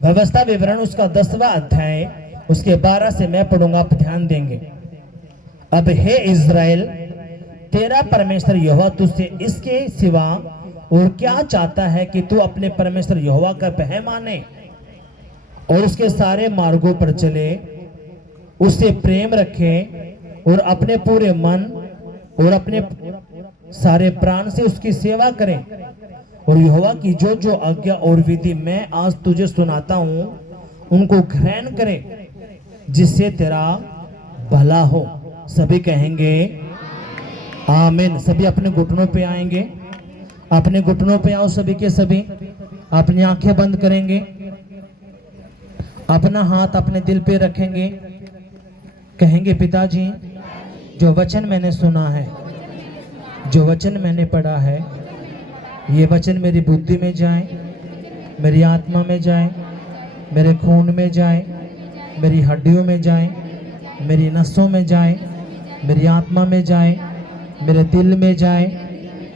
व्यवस्था विवरण उसका 10वां अध्याय उसके 12 से मैं पढ़ूंगा, आप ध्यान देंगे। अब हे इज़राइल, तेरा परमेश्वर यहोवा तुझसे इसके सिवा और क्या चाहता है कि तू अपने परमेश्वर यहोवा का भय माने और उसके सारे मार्गों पर चले, उससे प्रेम रखे और अपने पूरे मन और अपने सारे प्राण से उसकी सेवा करें, और यहोवा की जो जो आज्ञा और विधि मैं आज तुझे सुनाता हूं उनको ग्रहण करें, जिससे तेरा भला हो। सभी कहेंगे आमीन। सभी अपने घुटनों पे आएंगे, अपने घुटनों पे आओ सभी के सभी। अपनी आंखें बंद करेंगे, अपना हाथ अपने दिल पे रखेंगे, कहेंगे पिताजी, जो वचन मैंने सुना है, जो वचन मैंने पढ़ा है, ये वचन मेरी बुद्धि में जाए, मेरी आत्मा में जाए, मेरे खून में जाए, मेरी हड्डियों में जाए, मेरी नसों में जाए, मेरी आत्मा में जाए, मेरे दिल में जाए,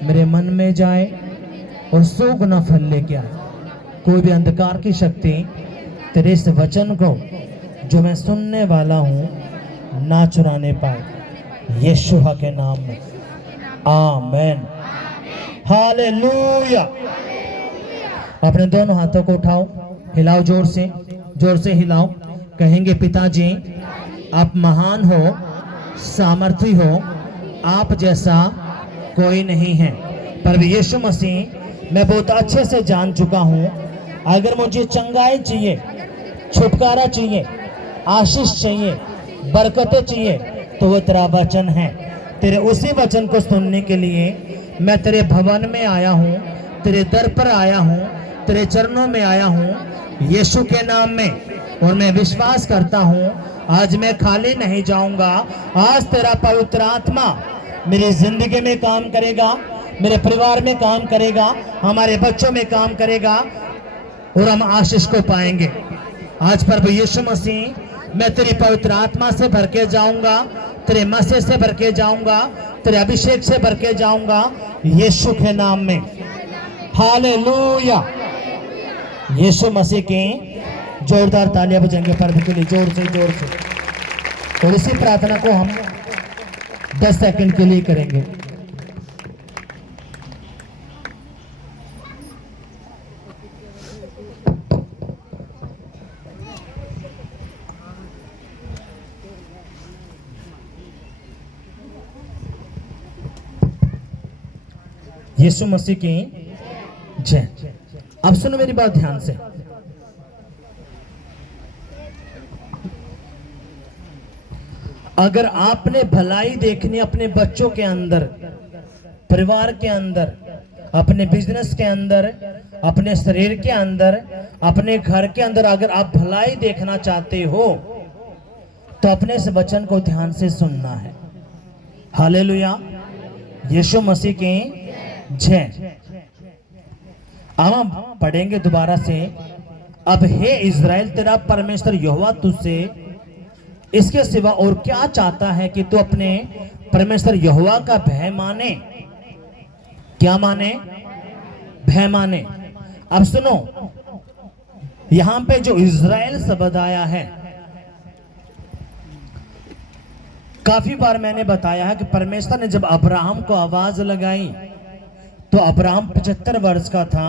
मेरे मन में जाए, और 100 गुना फल लेके आए। कोई भी अंधकार की शक्ति तेरे इस वचन को जो मैं सुनने वाला हूँ ना चुराने पाए, यीशु के नाम में आमीन। हालेलुया। अपने दोनों हाथों को उठाओ, हिलाओ, जोर से हिलाओ। कहेंगे पिताजी, आप महान हो, सामर्थी हो, आप जैसा कोई नहीं है। पर यीशु मसीह मैं बहुत अच्छे से जान चुका हूँ, अगर मुझे चंगाई चाहिए, छुटकारा चाहिए, आशीष चाहिए, बरकतें चाहिए, तो वो तेरा वचन है। तेरे उसी वचन को सुनने के लिए मैं तेरे भवन में आया हूँ, तेरे दर पर आया हूँ, तेरे चरणों में आया हूँ यीशु के नाम में। और मैं विश्वास करता हूँ आज मैं खाली नहीं जाऊंगा। आज तेरा पवित्र आत्मा मेरी जिंदगी में काम करेगा, मेरे परिवार में काम करेगा, हमारे बच्चों में काम करेगा, और हम आशीष को पाएंगे। आज प्रभु यीशु मसीह, मैं तेरी पवित्र आत्मा से भर के जाऊंगा, तेरे मसीह से भर के जाऊंगा, तेरे अभिषेक से भर के जाऊंगा यीशु के नाम में। हालेलुया। यीशु मसीह के जोरदार तालियां बजाएंगे प्रभु के लिए, जोर से। और इसी प्रार्थना को हम 10 सेकंड के लिए करेंगे। यीशु मसीह की जय। अब सुनो मेरी बात ध्यान से। अगर आपने भलाई देखनी अपने बच्चों के अंदर, परिवार के अंदर, अपने बिजनेस के अंदर, अपने शरीर के अंदर, अपने घर के अंदर, अगर आप भलाई देखना चाहते हो तो अपने इस वचन को ध्यान से सुनना है। हालेलुया। यीशु मसीह की जय। अब हम पढ़ेंगे दोबारा से। अब हे इज़राइल, तेरा परमेश्वर यहोवा तुझसे इसके सिवा और क्या चाहता है कि तू अपने परमेश्वर यहोवा का भय माने। क्या माने? भय माने। अब सुनो, यहां पे जो इज़राइल शब्द आया है, काफी बार मैंने बताया है कि परमेश्वर ने जब अब्राहम को आवाज लगाई तो अब्राहम 75 वर्ष का था।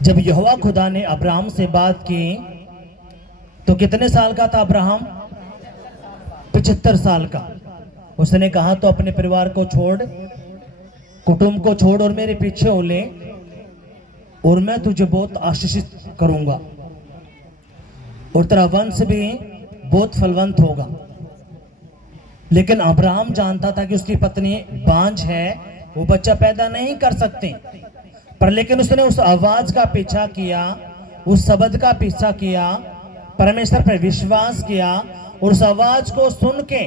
जब यहोवा खुदा ने अब्राहम से बात की तो कितने साल का था अब्राहम? 75 साल का। उसने कहा तो अपने परिवार को छोड़, कुटुंब को छोड़ और मेरे पीछे हो ले, और मैं तुझे बहुत आशीषित करूंगा और तेरा वंश भी बहुत फलवंत होगा। लेकिन अब्राहम जानता था कि उसकी पत्नी बांझ है, वो बच्चा पैदा नहीं कर सकते। पर लेकिन उसने उस आवाज का पीछा किया, उस शब्द का पीछा किया, परमेश्वर पर विश्वास किया और उस आवाज को सुन के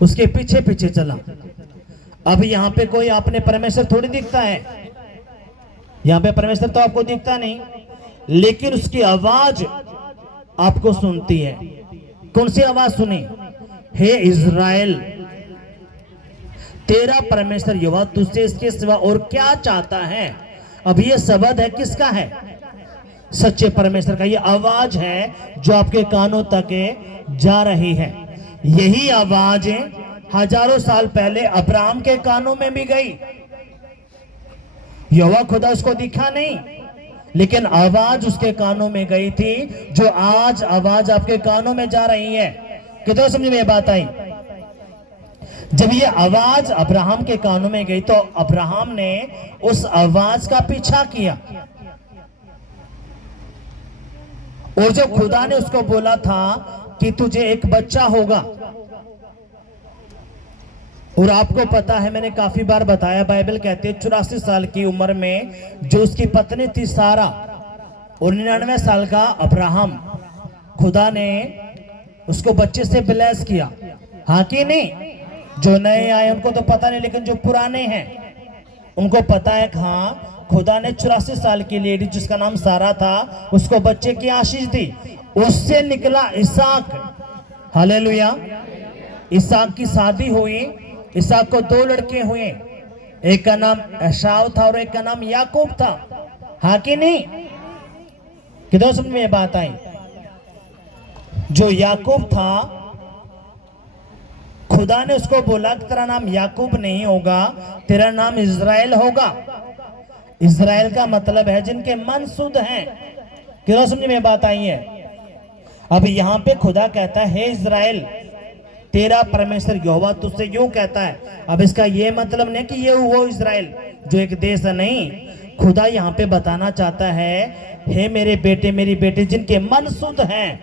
उसके पीछे पीछे चला। अब यहाँ पे कोई आपने परमेश्वर थोड़ी दिखता है, यहाँ पे परमेश्वर तो आपको दिखता नहीं, लेकिन उसकी आवाज आपको सुनती है। कौन सी आवाज सुनी? हे इज़राइल, तेरा परमेश्वर यहोवा तुझसे इसके सिवा और क्या चाहता है। अब ये शब्द है किसका है? सच्चे परमेश्वर का। ये आवाज है जो आपके कानों तक जा रही है। यही आवाज हजारों साल पहले अब्राहम के कानों में भी गई। यहोवा खुदा उसको दिखा नहीं, लेकिन आवाज उसके कानों में गई थी, जो आज आवाज आपके कानों में जा रही है। कितना समझ में ये बात आई? जब ये आवाज अब्राहम के कानों में गई तो अब्राहम ने उस आवाज का पीछा किया, और जब खुदा ने उसको बोला था कि तुझे एक बच्चा होगा, और आपको पता है मैंने काफी बार बताया, बाइबल कहती है 84 साल की उम्र में जो उसकी पत्नी थी सारा और 99 साल का अब्राहम, खुदा ने उसको बच्चे से ब्लेस किया। हाँ कि नहीं? जो नए आए उनको तो पता नहीं, लेकिन जो पुराने हैं उनको पता है कि हाँ, खुदा ने 84 साल की लेडी जिसका नाम सारा था उसको बच्चे की आशीष दी। उससे निकला इसहाक। हालेलुया। इसहाक की शादी हुई। इसहाक को 2 लड़के हुए, एक का नाम एसाव था और एक का नाम याकूब था। हाँ कि नहीं? किधर समझ में ये बात आई? जो याकूब था, खुदा ने उसको बोला कि तेरा नाम याकूब नहीं होगा, तेरा नाम इज़राइल होगा। इज़राइल का मतलब है जिनके मन शुद्ध हैं। किधर समझ में बात आई है? अब यहां पे खुदा कहता है, हे इज़राइल, तेरा परमेश्वर यहोवा तुझसे यूं कहता है। अब इसका ये मतलब नहीं कि ये वो इज़राइल जो एक देश है, नहीं। खुदा यहाँ पे बताना चाहता है, हे मेरे बेटे मेरी बेटी, जिनके मन शुद्ध हैं,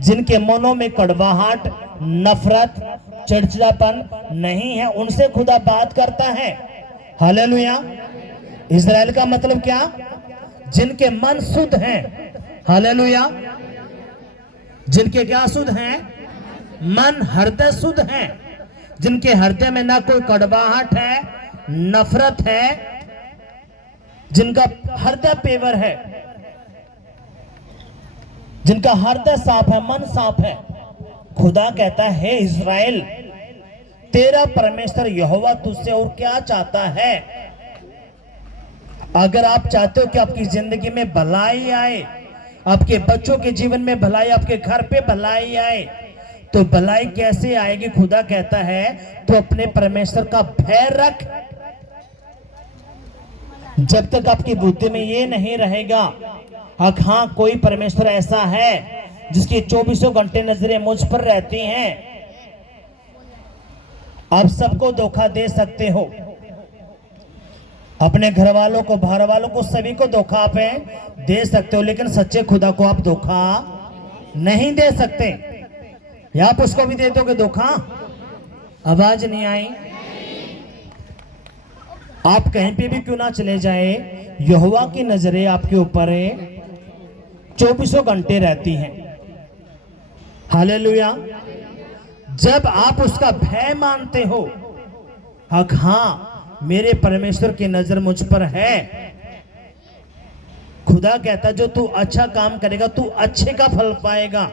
जिनके मनों में कड़वाहट, नफरत, चिड़चिड़ापन नहीं है, उनसे खुदा बात करता है। हालेलुया। इज़राइल का मतलब क्या? जिनके मन शुद्ध हैं। हालेलुया। जिनके क्या शुद्ध हैं? मन, हृदय शुद्ध है, जिनके हृदय में ना कोई कड़वाहट है, नफरत है, जिनका हृदय पेवर है, जिनका हृदय साफ है, मन साफ है। खुदा कहता है, हे इज़राइल, तेरा परमेश्वर यहोवा तुझसे और क्या चाहता है। अगर आप चाहते हो कि आपकी जिंदगी में भलाई आए, आपके बच्चों के जीवन में भलाई, आपके घर पे भलाई आए, तो भलाई कैसे आएगी? खुदा कहता है, तो अपने परमेश्वर का भय रख। जब तक आपकी बुद्धि में ये नहीं रहेगा हाँ, कोई परमेश्वर ऐसा है जिसकी 24 घंटे नजरें मुझ पर रहती हैं, आप सबको धोखा दे सकते हो, अपने घर वालों को, बाहर वालों को, सभी को धोखा आप दे सकते हो, लेकिन सच्चे खुदा को आप धोखा नहीं दे सकते। या आप उसको भी दे दोगे धोखा? आवाज नहीं आई? आप कहीं पे भी क्यों ना चले जाए, यहोवा की नजरें आपके ऊपर 24 घंटे रहती हैं। हालेलुया। जब आप उसका भय मानते हो, हाँ, मेरे परमेश्वर की नजर मुझ पर है। खुदा कहता, जो तू अच्छा काम करेगा तू अच्छे का फल पाएगा।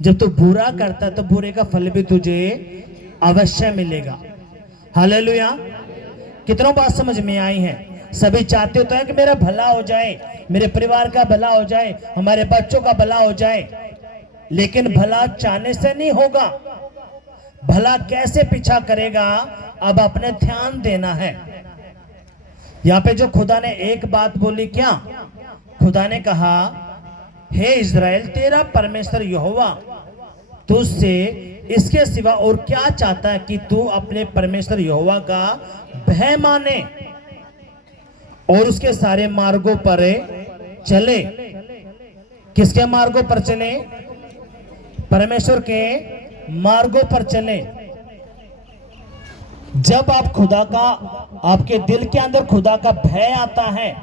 जब तू बुरा करता है तो बुरे का फल भी तुझे अवश्य मिलेगा। हालेलुया। कितनों बात समझ में आई है? सभी चाहते होते हैं कि मेरा भला हो जाए, मेरे परिवार का भला हो जाए, हमारे बच्चों का भला हो जाए, लेकिन भला चाहने से नहीं होगा। भला कैसे पीछा करेगा? अब अपने ध्यान देना है। यहाँ पे जो खुदा ने एक बात बोली, क्या खुदा ने कहा, हे इज़राइल, तेरा परमेश्वर यहोवा तुझसे इसके सिवा और क्या चाहता है कि तू अपने परमेश्वर यहोवा का भय माने और उसके सारे मार्गों पर चले। किसके मार्गों पर चले? परमेश्वर के मार्गों पर चले। जब आप खुदा का, आपके दिल के अंदर खुदा का भय आता है,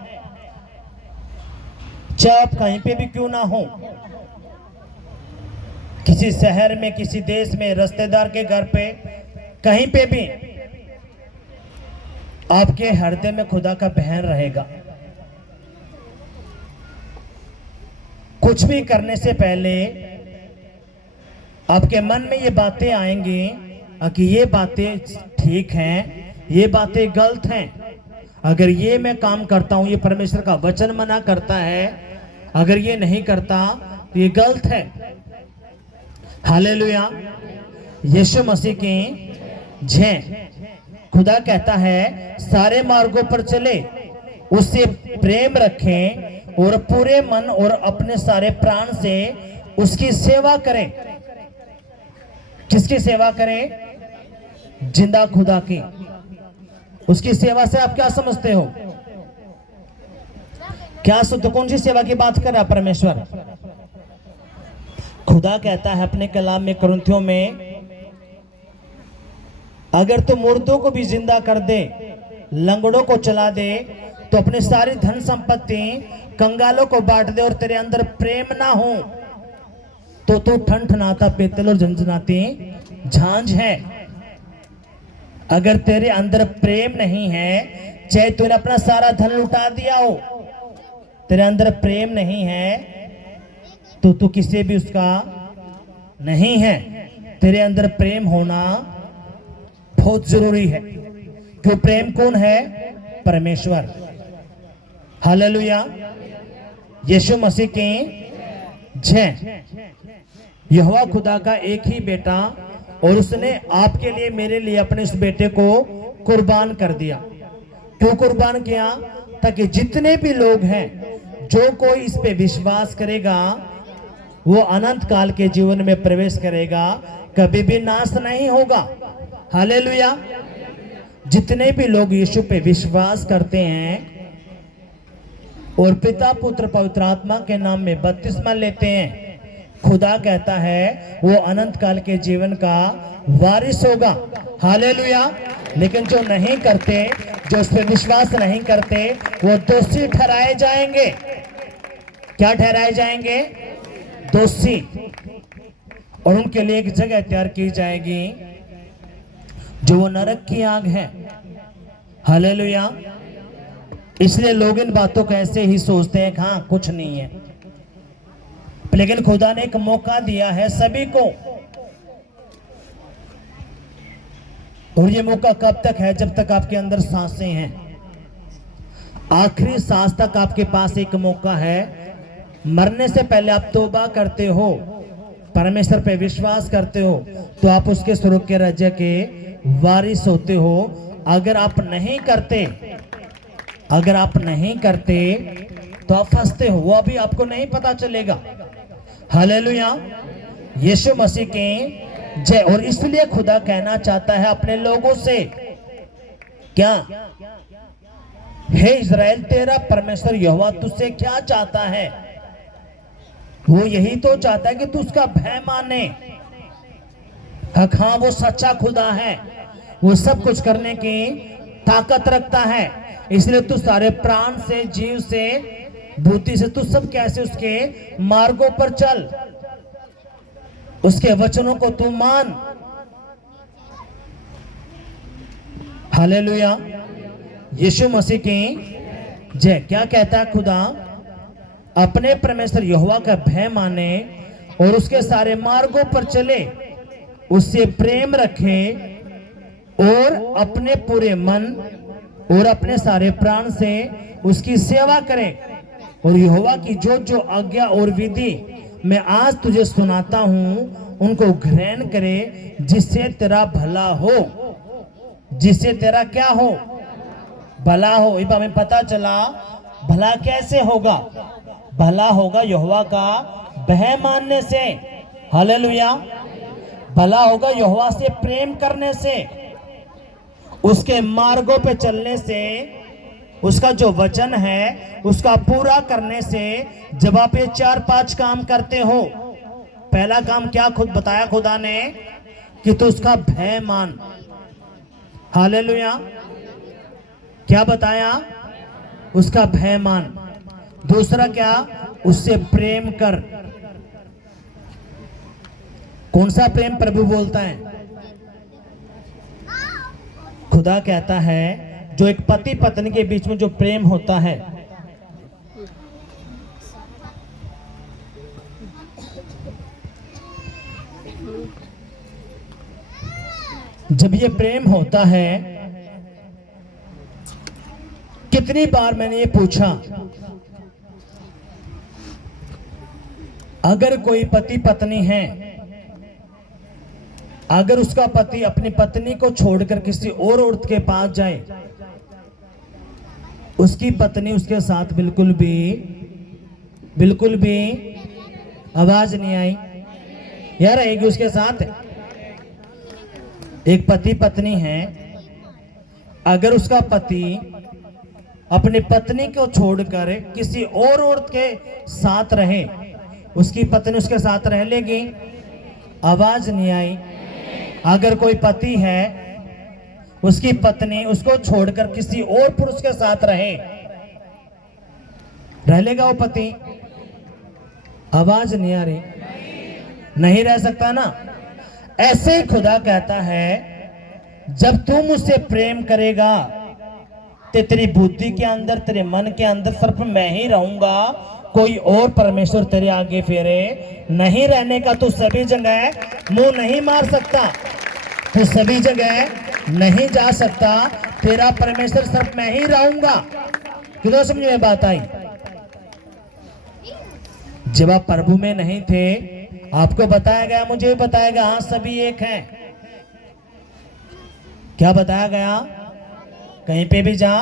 चाहे आप कहीं पे भी क्यों ना हो, किसी शहर में, किसी देश में, रिश्तेदार के घर पे, कहीं पे भी आपके हृदय में खुदा का भय रहेगा। कुछ भी करने से पहले आपके मन में ये बातें आएंगी कि ये बातें ठीक हैं, ये बातें गलत हैं, अगर ये मैं काम करता हूं, ये परमेश्वर का वचन मना करता है, अगर ये नहीं करता तो ये गलत है। हालेलुया, यीशु मसीह की जय। खुदा कहता है सारे मार्गों पर चले, उससे प्रेम रखें और पूरे मन और अपने सारे प्राण से उसकी सेवा करें। किसकी सेवा करें? जिंदा खुदा की। उसकी सेवा से आप क्या समझते हो? क्या तो कौन सी सेवा की बात कर रहा है परमेश्वर? खुदा कहता है अपने कलाम में कुरिन्थियों में, अगर तू मुर्दों को भी जिंदा कर दे, लंगड़ों को चला दे, तो अपनी सारी धन संपत्ति कंगालों को बांट दे और तेरे अंदर प्रेम ना हो तो तू ठनठनाता पीतल और झनझनाती झांझ है। अगर तेरे अंदर प्रेम नहीं है, चाहे तूने अपना सारा धन लुटा दिया हो, तेरे अंदर प्रेम नहीं है तो तू किसी भी उसका नहीं है। तेरे अंदर प्रेम होना बहुत जरूरी है। क्यों? प्रेम कौन है? परमेश्वर। हालेलुया, यीशु मसीह की जय। यहोवा खुदा का एक ही बेटा, और उसने आपके लिए मेरे लिए अपने उस बेटे को कुर्बान कर दिया। क्यों कुर्बान किया? ताकि जितने भी लोग हैं, जो कोई इस पे विश्वास करेगा वो अनंत काल के जीवन में प्रवेश करेगा, कभी भी नाश नहीं होगा। हालेलुया, जितने भी लोग यीशु पे विश्वास करते हैं और पिता पुत्र पवित्र आत्मा के नाम में बपतिस्मा लेते हैं, खुदा कहता है वो अनंत काल के जीवन का वारिस होगा। हालेलुया। लेकिन जो नहीं करते, जो उस पर विश्वास नहीं करते, वो दोषी ठहराए जाएंगे। क्या ठहराए जाएंगे? दोषी। और उनके लिए एक जगह तैयार की जाएगी जो वो नरक की आग है। हालेलुया। इसलिए लोग इन बातों को ऐसे ही सोचते हैं, हाँ कुछ नहीं है, लेकिन खुदा ने एक मौका दिया है सभी को। और ये मौका कब तक है? जब तक आपके अंदर सांसें हैं। आखिरी सांस तक आपके पास एक मौका है। मरने से पहले आप तौबा करते हो, परमेश्वर पे विश्वास करते हो, तो आप उसके स्वर्ग के राज्य के वारिस होते हो। अगर आप नहीं करते, अगर आप नहीं करते तो आप फंसते हो, वो अभी आपको नहीं पता चलेगा। हालेलुया, यीशु मसीह की जय। और इसलिए खुदा कहना चाहता है अपने लोगों से, क्या? हे इज़राइल, तेरा परमेश्वर यहोवा तुझसे क्या चाहता है? वो यही तो चाहता है कि तू उसका भय माने। हाँ, वो सच्चा खुदा है, वो सब कुछ करने की ताकत रखता है। इसलिए तू सारे प्राण से, जीव से, बुद्धि से, तू सब कैसे उसके मार्गों पर चल, उसके वचनों को तू मान। हालेलुया, यीशु मसीह की जय। क्या कहता है खुदा? अपने परमेश्वर यहोवा का भय माने और उसके सारे मार्गों पर चले, उससे प्रेम रखे और अपने पूरे मन और अपने सारे प्राण से उसकी सेवा करें। और यहोवा की जो जो आज्ञा और विधि मैं आज तुझे सुनाता हूं, उनको ग्रहण करे, जिससे तेरा भला हो। जिससे तेरा क्या हो? भला हो। इब हमें पता चला भला कैसे होगा? भला होगा यहोवा का भय मानने से। हालेलुया। भला होगा यहोवा से प्रेम करने से, उसके मार्गों पे चलने से, उसका जो वचन है उसका पूरा करने से। जब आप ये 4-5 काम करते हो, पहला काम क्या खुद बताया खुदा ने? कि तू उसका भय मान। हालेलुया। क्या बताया? उसका भय मान। दूसरा क्या? उससे प्रेम कर। कौन सा प्रेम प्रभु बोलता है? खुदा कहता है जो एक पति पत्नी के बीच में जो प्रेम होता है, जब ये प्रेम होता है, कितनी बार मैंने ये पूछा, अगर कोई पति पत्नी है, अगर उसका पति अपनी पत्नी को छोड़कर किसी और औरत के पास जाए, उसकी पत्नी उसके साथ बिल्कुल भी आवाज नहीं आई, या रहेगी उसके साथ। एक पति पत्नी है, अगर उसका पति अपनी पत्नी को छोड़कर किसी और औरत के साथ रहे, उसकी पत्नी उसके साथ रह लेगी? आवाज नहीं आई। अगर कोई पति है, उसकी पत्नी उसको छोड़कर किसी और पुरुष के साथ रह लेगा वो पति? आवाज नहीं आ रही। नहीं रह सकता ना। ऐसे ही खुदा कहता है, जब तू मुझसे प्रेम करेगा तो तेरी बुद्धि के अंदर, तेरे मन के अंदर सिर्फ मैं ही रहूंगा, कोई और परमेश्वर तेरे आगे फेरे नहीं रहने का। तू सभी जगह मुंह नहीं मार सकता, तू सभी जगह नहीं जा सकता, तेरा परमेश्वर सिर्फ मैं ही रहूंगा। कितना समझ में बात आई? जब आप प्रभु में नहीं थे, आपको बताया गया, मुझे भी बताया गया, हाँ सभी एक हैं। क्या बताया गया? कहीं पे भी जा,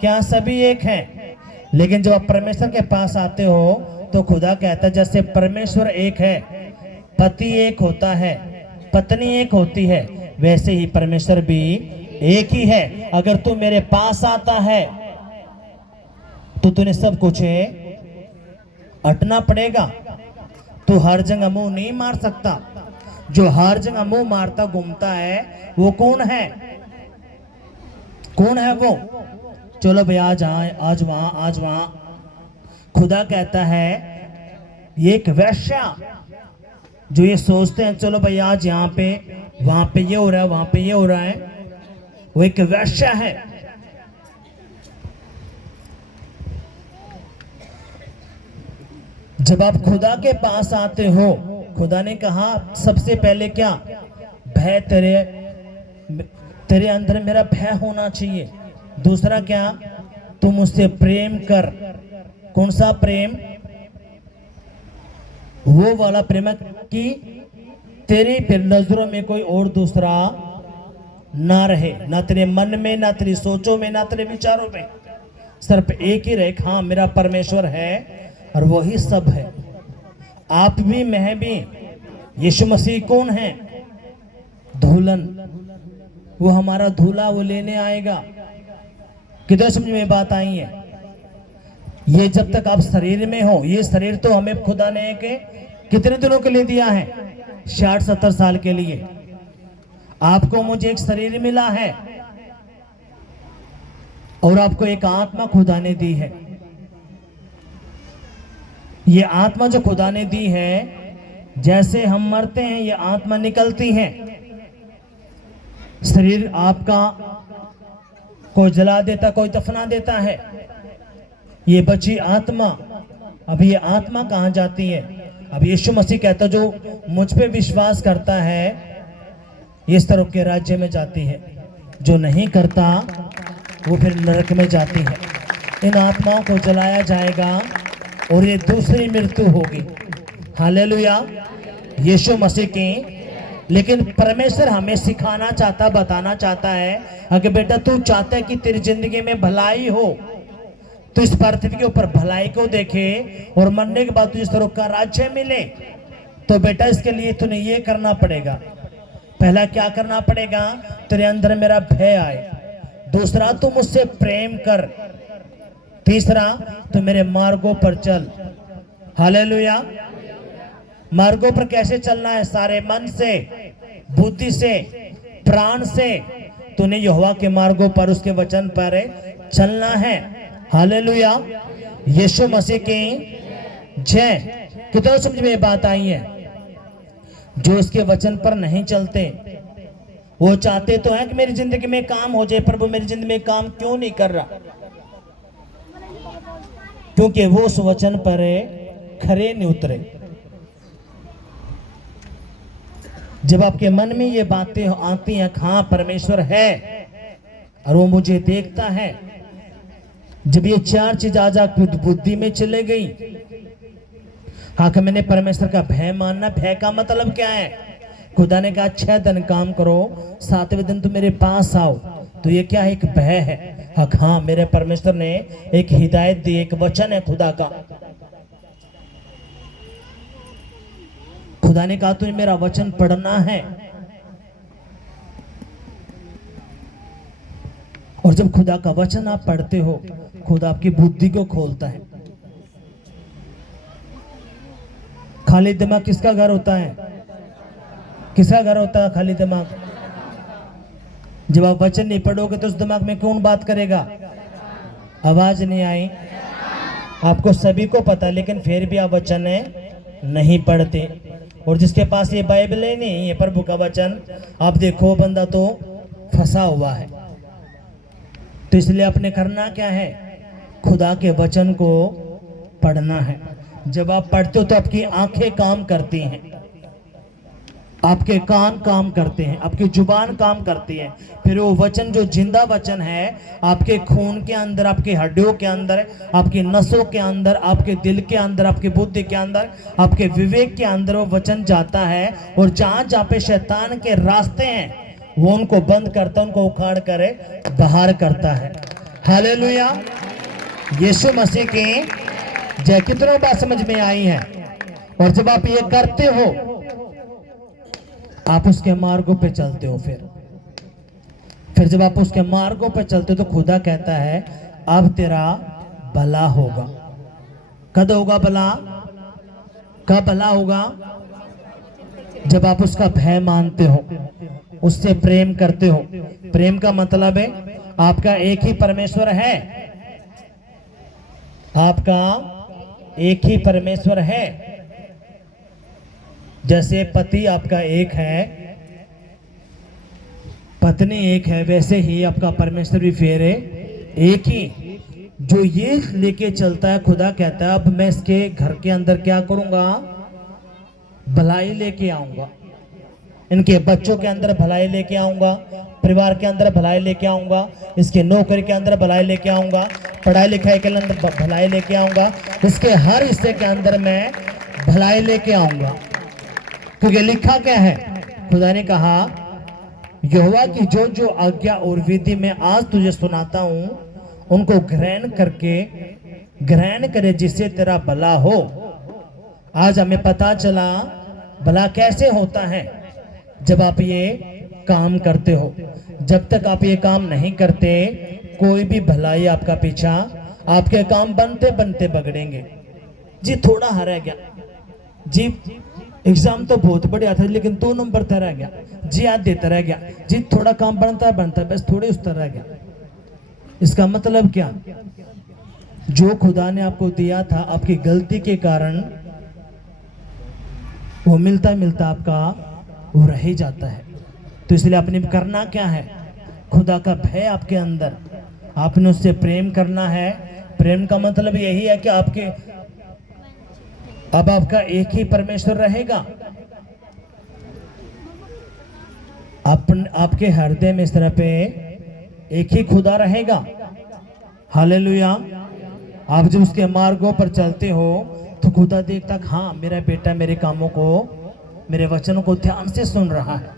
क्या सभी एक हैं? लेकिन जब आप परमेश्वर के पास आते हो तो खुदा कहता है, जैसे परमेश्वर एक है, पति एक होता है, पत्नी एक होती है, वैसे ही परमेश्वर भी एक ही है। अगर तू मेरे पास आता है तो तूने सब कुछ हटना पड़ेगा। तू हर जगह मुंह नहीं मार सकता। जो हर जगह मुंह मारता घूमता है वो कौन है? कौन है वो? चलो भाई आज वहां। खुदा कहता है, ये एक वैश्या जो ये सोचते हैं चलो भाई आज यहाँ पे, वहां पे ये हो रहा है, वहां पे ये हो रहा है, वो एक वैश्या है। जब आप खुदा के पास आते हो, खुदा ने कहा सबसे पहले क्या? भय, तेरे अंदर मेरा भय होना चाहिए। दूसरा क्या? तू मुझसे प्रेम कर। कौन सा प्रेम? वो वाला प्रेम कि तेरी फिर नजरों में कोई और दूसरा ना रहे, ना तेरे मन में, ना तेरी सोचों में, ना तेरे विचारों में, सिर्फ एक ही रहे, हाँ मेरा परमेश्वर है और वही सब है। आप भी, मैं भी। यीशु मसीह कौन है? धूलन। वो हमारा धूला वो लेने आएगा। किधर समझ में बात आई है? ये जब तक आप शरीर में हो, ये शरीर तो हमें खुदा ने कितने दिनों के लिए दिया है? 60-70 साल के लिए। आपको मुझे एक शरीर मिला है और आपको एक आत्मा खुदा ने दी है। ये आत्मा जो खुदा ने दी है, जैसे हम मरते हैं ये आत्मा निकलती है। शरीर आपका कोई जला देता, कोई दफना देता है। ये बची आत्मा, अब ये आत्मा कहाँ जाती है? अब यीशु मसीह कहता, जो मुझ पे विश्वास करता है इस तरह के राज्य में जाती है, जो नहीं करता वो फिर नरक में जाती है। इन आत्माओं को जलाया जाएगा और ये दूसरी मृत्यु होगी। हालेलुया, यीशु मसीह की। लेकिन परमेश्वर हमें सिखाना चाहता, बताना चाहता है, अगर बेटा तू चाहता है कि तेरी जिंदगी में भलाई हो, तो इस पृथ्वी के ऊपर भलाई को देखे और मरने के बाद तुझे स्वर्ग का राज्य मिले, तो बेटा इसके लिए तूने ये करना पड़ेगा। पहला क्या करना पड़ेगा? तेरे अंदर मेरा भय आए। दूसरा, तू मुझसे प्रेम कर। तीसरा, तू मेरे मार्गों पर चल। हालेलुया। मार्गों पर कैसे चलना है? सारे मन से, बुद्धि से, प्राण से तूने यहोवा के मार्गों पर, उसके वचन पर चलना है। हालेलुया, यीशु मसीह की जय। कितना समझ में बात आई है? जो उसके वचन पर नहीं चलते, वो चाहते तो है कि मेरी जिंदगी में काम हो जाए, प्रभु मेरी जिंदगी में काम क्यों नहीं कर रहा? क्योंकि वो उस वचन पर खरे नहीं उतरे। जब आपके मन में ये बातें आती हैं, हाँ परमेश्वर है और वो मुझे देखता है, जब ये चार चीज आज आपकी बुद्धि में चले गई, हाँ कि मैंने परमेश्वर का भय मानना। भय का मतलब क्या है? खुदा ने कहा 6 दिन काम करो, 7वें दिन तो मेरे पास आओ। तो ये क्या है? एक भय है। हाँ मेरे परमेश्वर ने एक हिदायत दी, एक वचन है खुदा का। खुदा ने कहा तुझे मेरा वचन पढ़ना है। और जब खुदा का वचन आप पढ़ते हो, खुदा आपकी बुद्धि को खोलता है। खाली दिमाग किसका घर होता है? किसका घर होता है खाली दिमाग? जब आप वचन नहीं पढ़ोगे तो उस दिमाग में कौन बात करेगा? आवाज नहीं आई? आपको सभी को पता, लेकिन फिर भी आप वचन नहीं पढ़ते। और जिसके पास ये बाइबल है नहीं, ये प्रभु का वचन, आप देखो बंदा तो फंसा हुआ है। तो इसलिए आपने करना क्या है? खुदा के वचन को पढ़ना है। जब आप पढ़ते हो तो आपकी आंखें काम करती हैं, आपके कान काम करते हैं, आपकी जुबान काम करती है। फिर वो वचन जो जिंदा वचन है, आपके खून के अंदर, आपकी हड्डियों के अंदर, आपकी नसों के अंदर, आपके दिल के अंदर, आपकी बुद्धि के अंदर, आपके विवेक के अंदर वो वचन जाता है। और जहाँ जहाँ पे शैतान के रास्ते हैं वो उनको बंद करता है, उनको उखाड़ कर बाहर करता है। हालेलुया। यीशु मसीह की जय। कितनों बात समझ में आई है? और जब आप ये करते हो, आप उसके मार्गों पे चलते हो। फिर जब आप उसके मार्गों पे चलते हो तो खुदा कहता है अब तेरा भला होगा। कब होगा भला? कब भला होगा? जब आप उसका भय मानते हो, उससे प्रेम करते हो। प्रेम का मतलब है आपका एक ही परमेश्वर है, आपका एक ही परमेश्वर है। जैसे पति आपका एक है, पत्नी एक है, वैसे ही आपका परमेश्वर भी फिर एक ही। जो ये लेके चलता है, खुदा कहता है अब मैं इसके घर के अंदर क्या करूंगा? भलाई लेके आऊंगा। इनके बच्चों के अंदर भलाई लेके आऊंगा, परिवार के अंदर भलाई लेके आऊंगा, इसके नौकरी के अंदर भलाई लेके आऊंगा, पढ़ाई लिखाई के अंदर भलाई लेके आऊंगा, इसके हर हिस्से के अंदर मैं भलाई लेके आऊंगा। क्योंकि लिखा क्या है? खुदा ने कहा यहोवा की जो जो आज्ञा और विधि मैं आज तुझे सुनाता हूं, उनको ग्रहण करे जिससे तेरा भला हो। आज हमें पता चला भला कैसे होता है, जब आप ये काम करते हो। जब तक आप ये काम नहीं करते, कोई भी भलाई आपका पीछा, आपके काम बनते बनते बिगड़ेंगे। जी थोड़ा हरा गया जी, एग्जाम तो बहुत बढ़िया था लेकिन 2 नंबर तो रह गया जी, याद देता रह गया जी, थोड़ा काम बनता बस थोड़े उस तरह रह गया। इसका मतलब क्या? जो खुदा ने आपको दिया था, आपकी गलती के कारण वो मिलता मिलता आपका वो रह ही जाता है। तो इसलिए आपने करना क्या है? खुदा का भय आपके अंदर, आपने उससे प्रेम करना है। प्रेम का मतलब यही है कि अब आपका एक ही परमेश्वर रहेगा। आपके हृदय में इस तरह पे एक ही खुदा रहेगा। हालेलुया। आप जब उसके मार्गों पर चलते हो तो खुदा देखता हाँ मेरा बेटा मेरे कामों को, मेरे वचनों को ध्यान से सुन रहा है।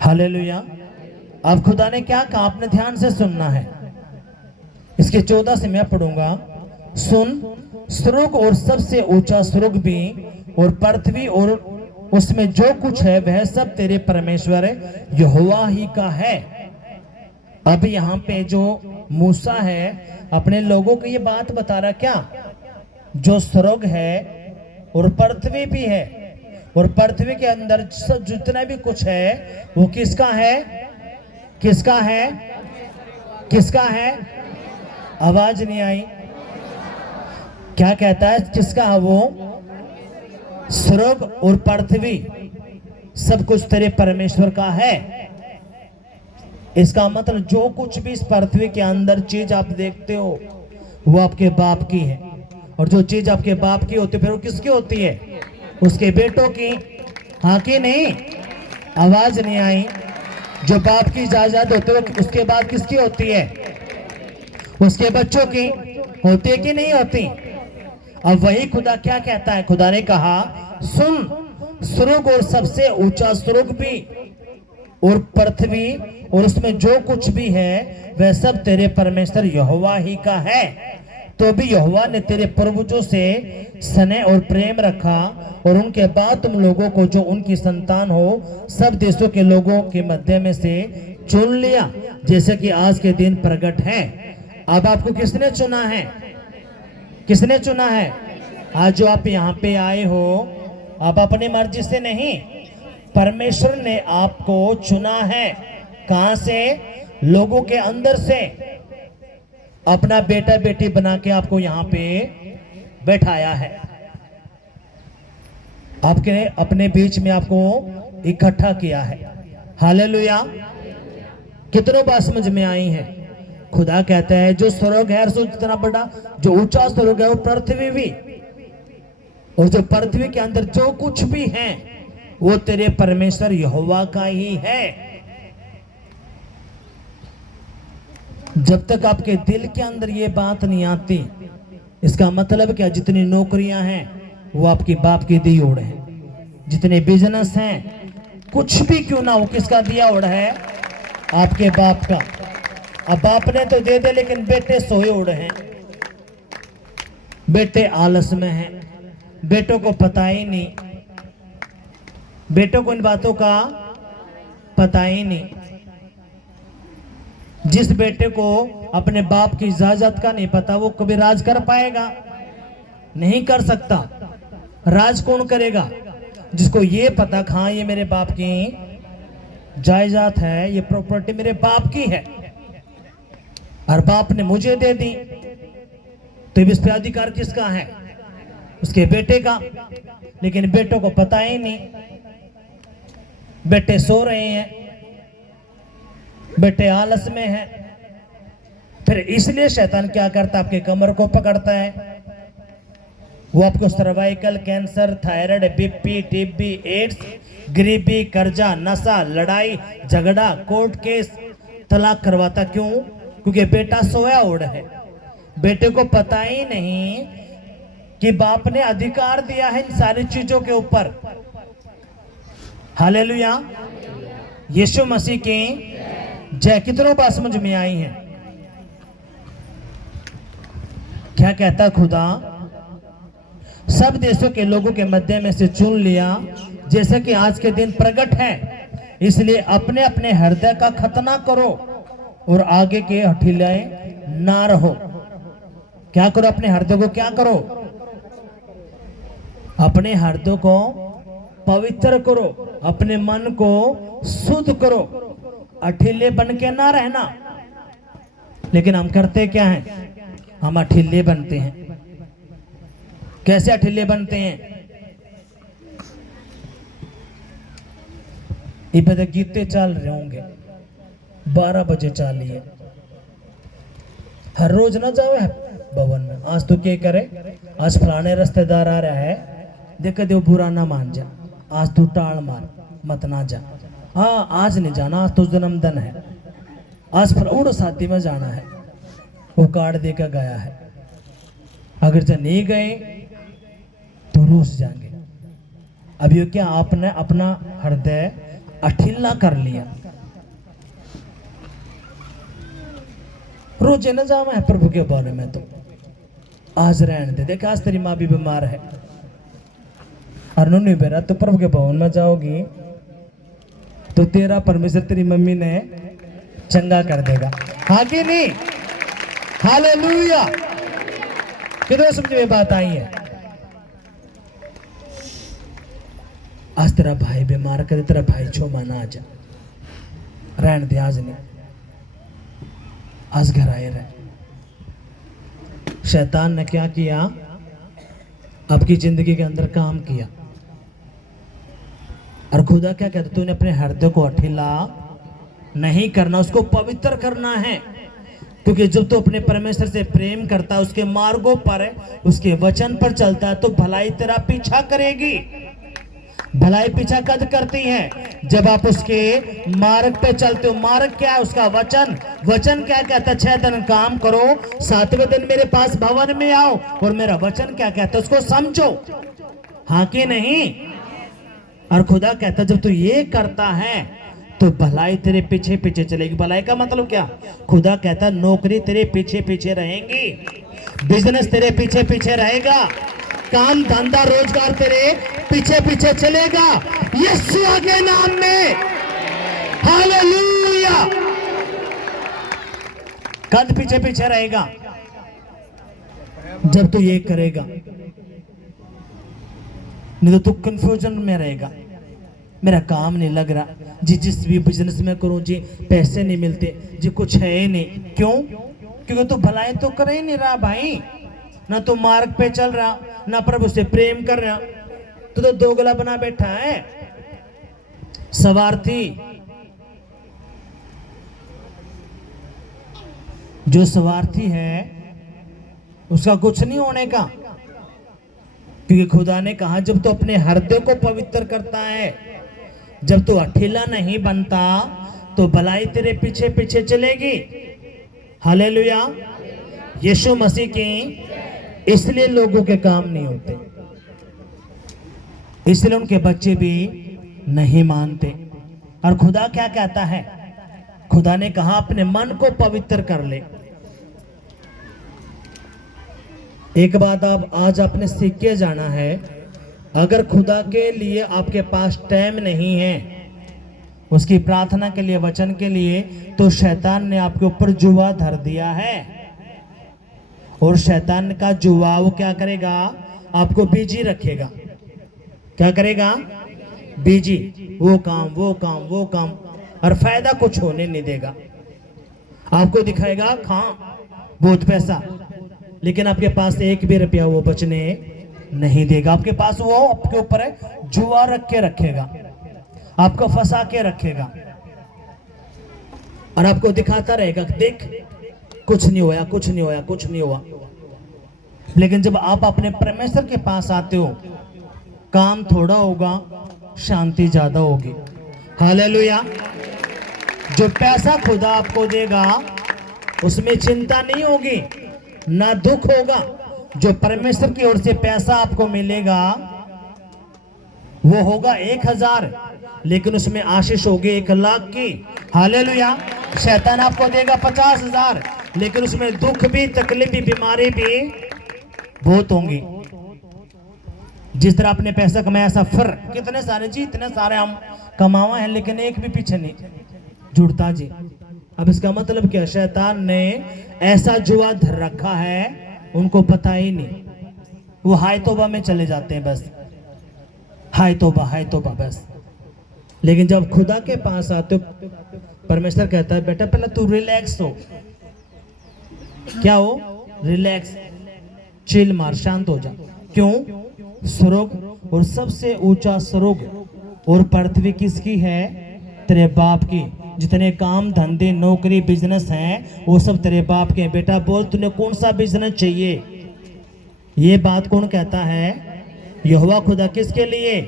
हालेलुया। अब खुदा ने क्या कहा? आपने ध्यान से सुनना है। इसके 14 से मैं पढ़ूंगा। सुन, स्वर्ग और सबसे ऊंचा स्वर्ग भी और पृथ्वी और उसमें जो कुछ है वह सब तेरे परमेश्वर यहोवा ही का है। अब यहाँ पे जो मूसा है अपने लोगों को ये बात बता रहा, क्या जो स्वर्ग है और पृथ्वी भी है, और पृथ्वी के अंदर सब जितना भी कुछ है वो किसका है? किसका है? किसका है? आवाज नहीं आई। क्या कहता है? किसका है वो? स्वर्ग और पृथ्वी सब कुछ तेरे परमेश्वर का है। इसका मतलब जो कुछ भी इस पृथ्वी के अंदर चीज आप देखते हो वो आपके बाप की है, और जो चीज आपके बाप की होती है फिर वो किसकी होती है? उसके बेटों की। हाँ कि नहीं? आवाज नहीं आई। जो बाप की इजाजत होती है उसके बाद किसकी होती है? उसके बच्चों की होती है कि नहीं होती? अब वही खुदा क्या कहता है? खुदा ने कहा सुन, स्वर्ग और सबसे ऊंचा स्वर्ग भी और पृथ्वी और उसमें जो कुछ भी है वह सब तेरे परमेश्वर यहोवा ही का है। तो भी यहोवा ने तेरे पूर्वजों से स्नेह और प्रेम रखा और उनके बाद तुम लोगों को जो उनकी संतान हो सब देशों के लोगों के मध्य में से चुन लिया, जैसे कि आज के दिन प्रकट है। अब आपको किसने चुना है? किसने चुना है? आज जो आप यहाँ पे आए हो, आप अपनी मर्जी से नहीं, परमेश्वर ने आपको चुना है। कहां से? लोगों के अंदर से। अपना बेटा बेटी बना के आपको यहाँ पे बैठाया है, आपके अपने बीच में आपको इकट्ठा किया है। हालेलुया। कितनों बात समझ में आई है? खुदा कहता है जो स्वर्ग है जितना बड़ा, जो ऊंचा स्वर्ग है वो पृथ्वी भी, और जो पृथ्वी के अंदर जो कुछ भी है वो तेरे परमेश्वर यहोवा का ही है। जब तक आपके दिल के अंदर ये बात नहीं आती, इसका मतलब क्या? जितनी नौकरियां हैं वो आपकी बाप की दी ओर है, जितने बिजनेस हैं कुछ भी क्यों ना हो, किसका दिया ओर है? आपके बाप का। अब बाप ने तो दे दे, लेकिन बेटे सोए ओर हैं, बेटे आलस में हैं, बेटों को पता ही नहीं, बेटों को इन बातों का पता ही नहीं। जिस बेटे को अपने बाप की इजाजत का नहीं पता वो कभी राज कर पाएगा? नहीं कर सकता। राज कौन करेगा? जिसको ये पता, हाँ ये मेरे बाप की जायदाद है, ये प्रॉपर्टी मेरे बाप की है और बाप ने मुझे दे दी, तो इस पे अधिकार किसका है? उसके बेटे का। लेकिन बेटों को पता ही नहीं, बेटे सो रहे हैं, बेटे आलस में हैं। फिर इसलिए शैतान क्या करता है? आपके कमर को पकड़ता है, वो आपको cervical cancer, thyroid, BP, TB, AIDS, गरीबी, कर्जा, नशा, लड़ाई झगड़ा, कोर्ट केस, तलाक करवाता। क्यों? क्योंकि बेटा सोया ओढ़ है। बेटे को पता ही नहीं कि बाप ने अधिकार दिया है इन सारी चीजों के ऊपर। हालेलुया। यीशु मसीह की जय। कितनों बात समझ में आई है? क्या कहता खुदा? सब देशों के लोगों के मध्य में से चुन लिया, जैसे कि आज के दिन प्रकट है, इसलिए अपने अपने हृदय का खतना करो और आगे के हठीले ना रहो। क्या करो? अपने हृदय को क्या करो? अपने हृदय को पवित्र करो, अपने मन को शुद्ध करो, अठीले बन के ना रहना। लेकिन हम करते क्या हैं? हम अठीले बनते हैं। कैसे अठीले बनते हैं? ये गीते चल रहे होंगे 12 बजे चालिए, हर रोज ना जाओ भवन में। आज तो क्या करे? आज फलाने रिश्तेदार आ रहा है, देख दे बुरा ना मान जा, आज तू टाल मार, मत ना जा। हाँ आज नहीं जाना, आज तो जन्मदिन है, आज फलाउड़ शादी में जाना है, वो कार्ड देकर गया है। अगर जो नहीं गए तो रूस जाएंगे। अब ये क्या? आपने अपना हृदय अठिल्ला कर लिया। रोज न जावा है प्रभु के बारे में, तो आज रहने दे। देख आज तेरी माँ भी बीमार है और नहीं बेरा, तो प्रभु के भवन में जाओगी तो तेरा परमेश्वर तेरी मम्मी ने चंगा कर देगा। हाँ कि नहीं? हालेलुया। कितने समझ में बात आई है? आज तेरा भाई बीमार करे, तेरा भाई छो माना आ जा, रहने दे, आज नहीं, आज घर आए रहे। शैतान ने क्या किया? आपकी जिंदगी के अंदर काम किया। और खुदा क्या कहता? तूने अपने हृदय को अठीला नहीं करना, उसको पवित्र करना है। क्योंकि जब तू अपने परमेश्वर से प्रेम करता है, उसके मार्गों पर, उसके वचन पर चलता है, तो भलाई तेरा पीछा करेगी। भलाई पीछा कद करती है जब आप उसके मार्ग पे चलते हो। मार्ग क्या है? उसका वचन। वचन क्या कहता है? 6 दिन काम करो, 7वें दिन मेरे पास भवन में आओ। और मेरा वचन क्या कहता है? उसको समझो, हाँ कि नहीं? और खुदा कहता है जब तू ये करता है तो भलाई तेरे पीछे पीछे चलेगी। भलाई का मतलब क्या? खुदा कहता है नौकरी तेरे पीछे पीछे रहेंगी, बिजनेस तेरे पीछे पीछे रहेगा, काम धंधा रोजगार तेरे पीछे पीछे चलेगा, यीशु के नाम में। हालेलुया। कद पीछे पीछे रहेगा जब तू ये करेगा, नहीं तो तू कंफ्यूजन में रहेगा। मेरा काम नहीं लग रहा जी, जिस भी बिजनेस में करूं जी पैसे नहीं मिलते जी, कुछ है ही नहीं। क्यों? क्योंकि तू भलाई तो कर ही नहीं रहा भाई, ना तू मार्ग पे चल रहा, ना प्रभु से प्रेम कर रहा, तो दोगला बना बैठा है, स्वार्थी। जो स्वार्थी है उसका कुछ नहीं होने का, क्योंकि खुदा ने कहा जब तू अपने हृदय को पवित्र करता है, जब तू अठीला नहीं बनता तो भलाई तेरे पीछे पीछे चलेगी। हालेलुया। यीशु मसीह की। इसलिए लोगों के काम नहीं होते, इसलिए उनके बच्चे भी नहीं मानते। और खुदा क्या कहता है? खुदा ने कहा अपने मन को पवित्र कर ले। एक बात आप आज आपने सीख के जाना है, अगर खुदा के लिए आपके पास टाइम नहीं है, उसकी प्रार्थना के लिए, वचन के लिए, तो शैतान ने आपके ऊपर जुआ धर दिया है। और शैतान का जुआ वो क्या करेगा? आपको बिजी रखेगा। क्या करेगा? बिजी। वो काम वो काम वो काम, और फायदा कुछ होने नहीं देगा। आपको दिखाएगा हाँ बहुत पैसा, लेकिन आपके पास 1 भी रुपया वो बचने नहीं देगा। आपके पास वो आपके ऊपर है जुआ रख के रखेगा, आपको फंसा के रखेगा, और आपको दिखाता रहेगा देख कुछ नहीं होया, कुछ नहीं होया, कुछ नहीं हुआ। लेकिन जब आप अपने परमेश्वर के पास आते हो, काम थोड़ा होगा, शांति ज्यादा होगी। हालेलुया। जो पैसा खुदा आपको देगा उसमें चिंता नहीं होगी, ना दुख होगा। जो परमेश्वर की ओर से पैसा आपको मिलेगा वो होगा 1000, लेकिन उसमें आशीष होगी 1,00,000 की। हालेलुया। शैतान आपको देगा 50,000, लेकिन उसमें दुख भी, तकलीफ भी, बीमारी भी बहुत होंगी। जिस तरह आपने पैसा कमाया सफर, कितने सारे जी, इतने सारे हम कमावा हैं, लेकिन एक भी पीछे नहीं जुड़ता जी। अब इसका मतलब क्या? शैतान ने ऐसा जुआ धर रखा है, उनको पता ही नहीं, वो हाय तौबा में चले जाते हैं, बस हाय तौबा बस। लेकिन जब खुदा के पास आते हो, परमेश्वर कहता है बेटा पहले तू रिलैक्स हो। क्या हो? रिलैक्स, चिल मार, शांत हो जा। क्यों? स्वर्ग और सबसे ऊंचा स्वर्ग और पृथ्वी किसकी है? तेरे बाप की। जितने काम धंधे नौकरी बिजनेस हैं वो सब तेरे बाप के हैं। बेटा बोल तूने कौन सा बिजनेस चाहिए? ये बात कौन कहता है? यहोवा खुदा। किसके लिए?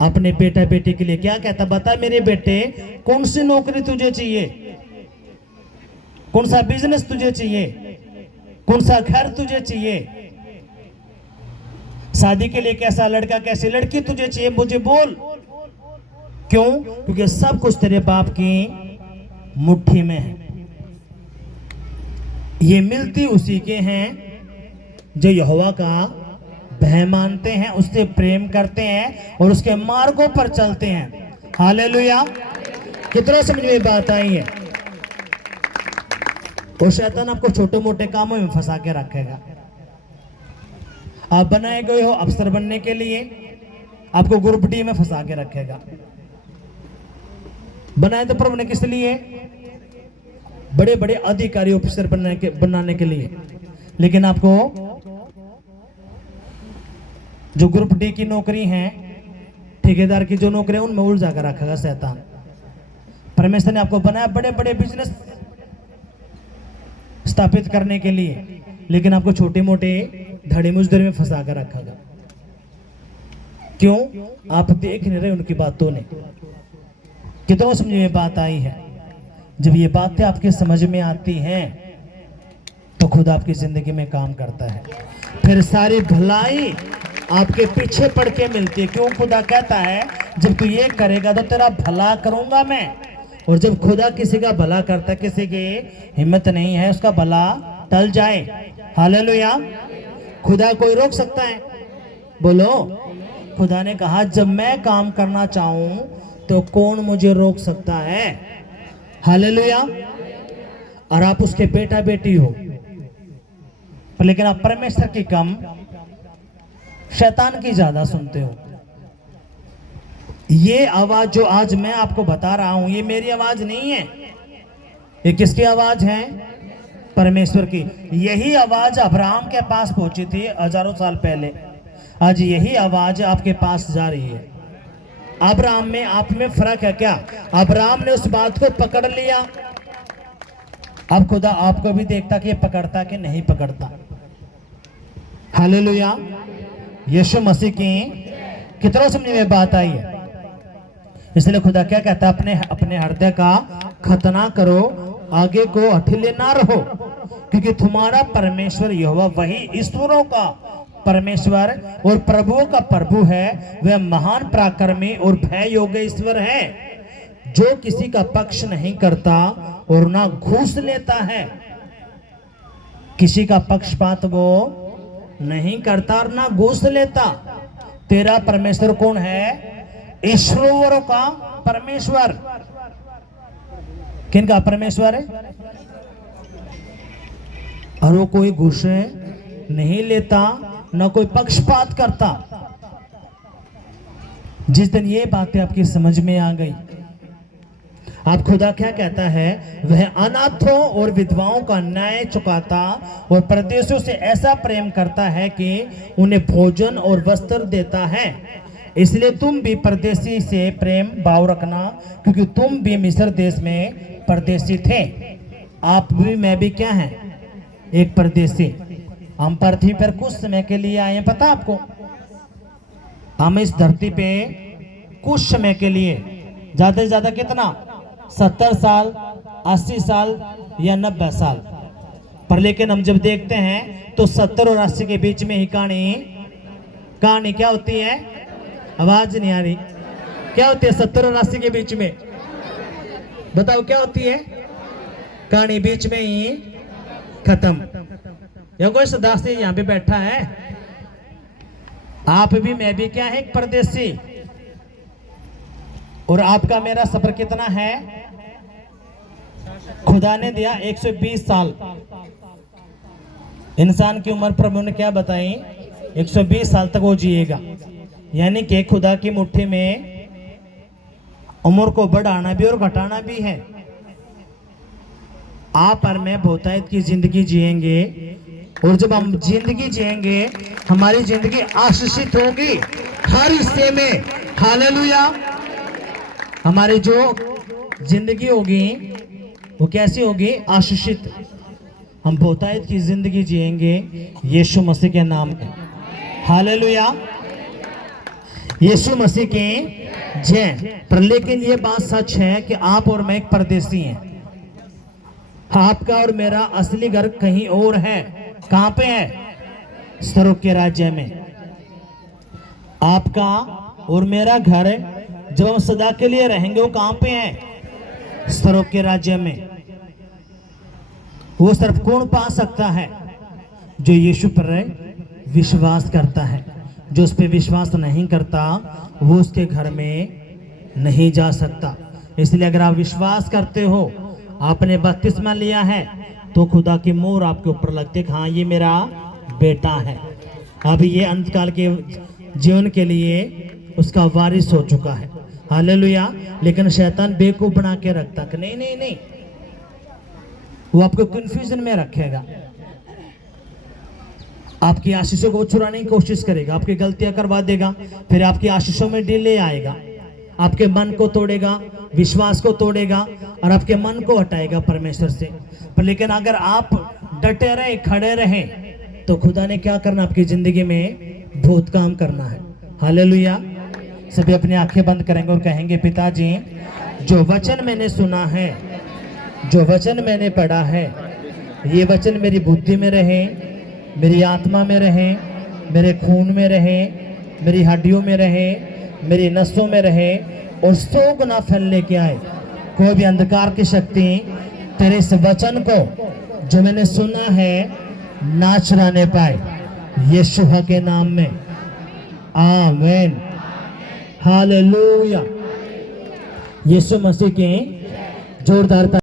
अपने बेटा बेटे के लिए। क्या कहता? बता मेरे बेटे कौन सी नौकरी तुझे चाहिए, कौन सा बिजनेस तुझे चाहिए, कौन सा घर तुझे चाहिए, शादी के लिए कैसा लड़का कैसी लड़की तुझे चाहिए, मुझे बोल। क्यों? क्योंकि सब कुछ तेरे बाप की मुट्ठी में है। ये मिलती उसी के हैं जो यहोवा का भय मानते हैं, उससे प्रेम करते हैं और उसके मार्गों पर चलते हैं। हालेलुया। कितना समझ में बात आई है? और शैतान आपको छोटे मोटे कामों में फंसा के रखेगा। आप बनाए गए हो अफसर बनने के लिए, आपको ग्रुप डी में फंसा के रखेगा। बनाए तो प्रभु ने किस लिए? बड़े बड़े अधिकारी ऑफिसर बनाने के लिए, लेकिन आपको जो ग्रुप डी की नौकरी है, ठेकेदार की जो नौकरी है, उनमें उलझा कर रखेगा शैतान। परमेश्वर ने आपको बनाया बड़े बड़े बिजनेस स्थापित करने के लिए, लेकिन आपको छोटे मोटे धड़ी मुजदरी में फंसा कर रखेगा। क्यों? आप देख नहीं रहे उनकी बातों ने। कितनों समझ में बात आई है? जब ये बातें आपके समझ में आती हैं तो खुद आपकी जिंदगी में काम करता है। फिर सारी भलाई आपके पीछे पड़ के मिलती है। क्यों? खुदा कहता है जब तू ये करेगा तो तेरा भला करूंगा मैं। और जब खुदा किसी का भला करता है, किसी की हिम्मत नहीं है उसका भला टल जाए। हालेलुया। खुदा कोई रोक सकता है? बोलो। खुदा ने कहा जब मैं काम करना चाहूं तो कौन मुझे रोक सकता है? हालेलुया। और आप उसके बेटा बेटी हो, पर लेकिन आप परमेश्वर की कम, शैतान की ज्यादा सुनते हो। ये आवाज जो आज मैं आपको बता रहा हूं, ये मेरी आवाज नहीं है। ये किसकी आवाज है? परमेश्वर की। यही आवाज अब्राहम के पास पहुंची थी हजारों साल पहले। आज यही आवाज आपके पास जा रही है। अब्राहम में आप में फर्क है क्या? अब्राहम ने उस बात को पकड़ लिया। अब खुदा आपको भी देखता कि ये पकड़ता कि नहीं पकड़ता। हालेलुया। यीशु मसीह की कितना समझ में बात आई है? इसलिए खुदा क्या कहता है? अपने हृदय का खतना करो, आगे को हठीले ना रहो, क्योंकि तुम्हारा परमेश्वर यहोवा वही ईश्वरों का परमेश्वर और प्रभुओं का प्रभु है। वह महान पराक्रमी और भय योग्य ईश्वर है, जो किसी का पक्ष नहीं करता और ना घूस लेता है। किसी का पक्षपात वो नहीं करता और ना घूस लेता। तेरा परमेश्वर कौन है? ईश्वरों का परमेश्वर। किनका परमेश्वर है? और वो कोई घूस नहीं लेता, ना कोई पक्षपात करता। जिस दिन ये बातें आपकी समझ में आ गई, आप खुदा क्या कहता है? वह अनाथों और विधवाओं का न्याय चुकाता और परदेशियों से ऐसा प्रेम करता है कि उन्हें भोजन और वस्त्र देता है। इसलिए तुम भी परदेशी से प्रेम भाव रखना, क्योंकि तुम भी मिस्र देश में परदेशी थे। आप भी मैं भी क्या हैं? एक परदेशी। हम पृथ्वी पर कुछ समय के लिए आए हैं, पता आपको? हम इस धरती पे कुछ समय के लिए, ज्यादा से ज्यादा कितना? 70 साल, 80 साल या 90 साल। पर लेकिन हम जब देखते हैं तो 70 और 80 के बीच में ही कहानी क्या होती है? आवाज नहीं आ रही। क्या होती है 70 और 80 के बीच में? बताओ क्या होती है? कहानी बीच में ही खत्म। या कोई सदासी यहाँ पे बैठा है, आप भी मैं भी क्या है? एक परदेसी। और आपका मेरा सफर कितना है? खुदा ने दिया 120 साल। इंसान की उम्र प्रभु ने क्या बताई? 120 साल तक वो जिएगा। यानी कि खुदा की मुट्ठी में उम्र को बढ़ाना भी और घटाना भी है। आप और मैं बहुतायत की जिंदगी जिएंगे, और जब हम जिंदगी जिएंगे हमारी जिंदगी आशीषित होगी हर हिस्से में। हालेलुया। हमारी जो जिंदगी होगी वो कैसी होगी? आशीषित। हम बहुतायत की जिंदगी जिएंगे यीशु मसीह के नाम में। हालेलुया। यीशु मसीह की जय। पर लेकिन ये बात सच है कि आप और मैं एक परदेसी हैं। आपका और मेरा असली घर कहीं और है। कहां पे है? स्वर्ग के राज्य में। आपका और मेरा घर जब हम सदा के लिए रहेंगे वो कहां पे है? स्वर्ग के राज्य में। वो सिर्फ कौन पा सकता है? जो यीशु पर विश्वास करता है। जो उस पर विश्वास नहीं करता वो उसके घर में नहीं जा सकता। इसलिए अगर आप विश्वास करते हो, आपने बपतिस्मा लिया है, तो खुदा की मोहर आपके ऊपर लगती है, हाँ ये मेरा बेटा है। अब ये अंतकाल के जीवन के लिए उसका वारिस हो चुका है। हालेलुया। लेकिन शैतान बेवकूफ बना के रखता कि नहीं नहीं नहीं, वो आपको कंफ्यूजन में रखेगा। आपकी आशीषों को चुराने की कोशिश करेगा, आपकी गलतियां करवा देगा, फिर आपकी आशीषों में डिले आएगा, आपके मन को तोड़ेगा, विश्वास को तोड़ेगा और आपके मन को हटाएगा परमेश्वर से। पर लेकिन अगर आप डटे रहे, खड़े रहे, तो खुदा ने क्या करना? आपकी जिंदगी में बहुत काम करना है। हालेलुया। सभी अपनी आंखें बंद करेंगे और कहेंगे पिताजी जो वचन मैंने सुना है, जो वचन मैंने पढ़ा है, ये वचन मेरी बुद्धि में रहे, मेरी आत्मा में रहे, मेरे खून में रहे, मेरी हड्डियों में रहे, मेरी नसों में रहे और 100 गुना फैलने के आए। कोई भी अंधकार की शक्ति तेरे इस वचन को जो मैंने सुना है ना चुराने पाए, यीशु के नाम में आमीन। हालेलुया। यीशु मसीह के जोरदार